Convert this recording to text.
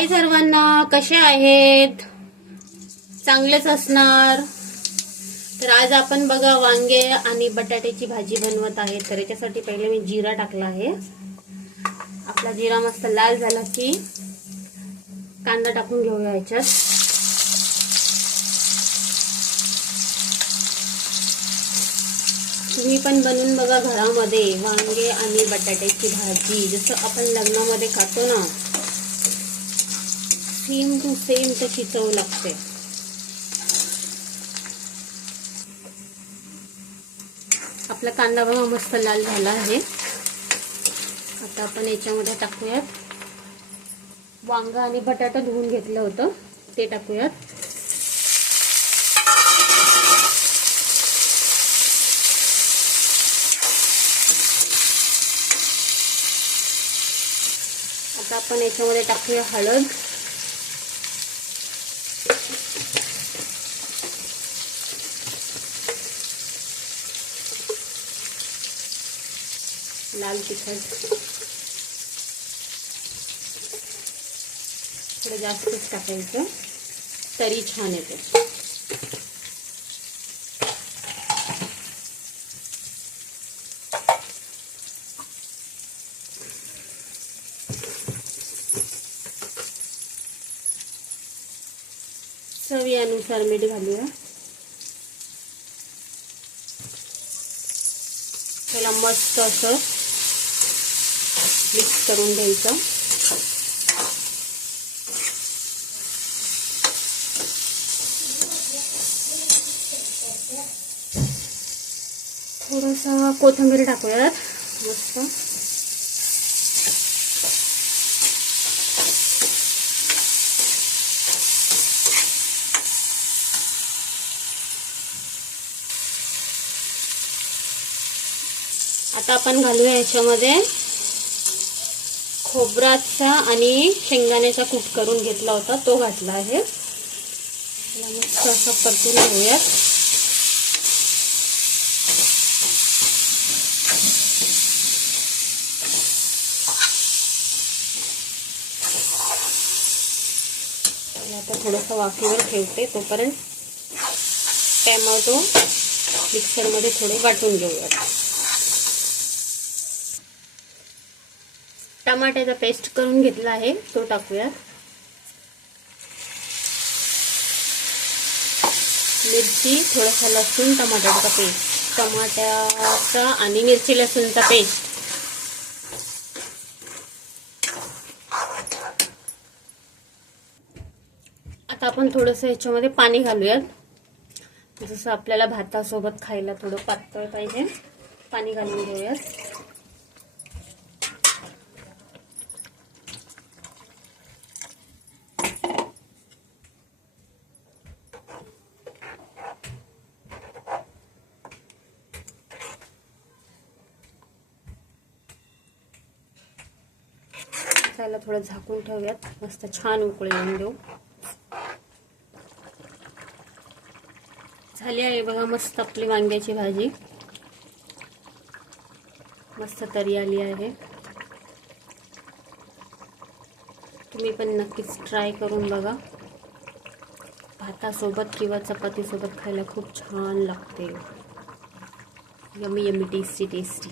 हाय सर्वांना, कसे आहेत? चांगलेच असणार. तर आज आपण बघा वांगे आणि बटाट्याची भाजी बनवत आहे. तर याच्यासाठी पहिले मी जिरा टाकला आहे. आपला जिरा मस्त लाल झाला की कांदा टाकून घेऊया याच्यात. तुम्ही पण बनवून बघा घरामध्ये वांगे आणि बटाट्याची भाजी, जसं आपण लग्नामध्ये खातो ना, सेम टू सेम तशी चव लागते. आपला कांदा बघा मस्त लाल झाला आहे. आता आपण याच्यामध्ये टाकूयात वांग आणि बटाटा धुवून घेतलं होतं ते टाकूयात. आता आपण याच्यामध्ये टाकूया हळद, लाल तिखट थोडं जास्तच टाकायचं, तरी छान येते. चवीनुसार मीठ घालूया. त्याला मस्त असं मिक्स करून घ्यायचं. थोडंसं कोथिंबीर टाकूयात मस्त. आता आपण घालूया याच्यामध्ये खोबऱ्याचा आणि शेंगदाण्याचा कूट करून घेतला होता तो घातला आहे. मस्त असं परतून घेऊयात. आता थोडंसं वाफेवर ठेवते, तोपर्यंत टोमॅटो मिक्सरमध्ये थोडे वाटून घेऊयात. टमाट्याचा पेस्ट करून घेतला आहे तो टाकूयात. मिरची, थोडासा लसूण, टमाट्याचा पेस्ट, टमाट्याचा आणि मिरची लसूणचा पेस्ट. आता आपण थोडंसं याच्यामध्ये पाणी घालूयात. जसं आपल्याला भातासोबत खायला थोडं पातळ पाहिजे, पाणी घालून घेऊयात. त्याला थोडं झाकून ठेवूयात, मस्त छान उकळी येऊन देऊ. झाली आहे बघा मस्त आपली वांग्याची भाजी, मस्त तरी आली आहे. तुम्ही पण नक्कीच ट्राय करून बघा. भातासोबत किंवा चपातीसोबत खायला खूप छान लागते. Yummy yummy tasty tasty.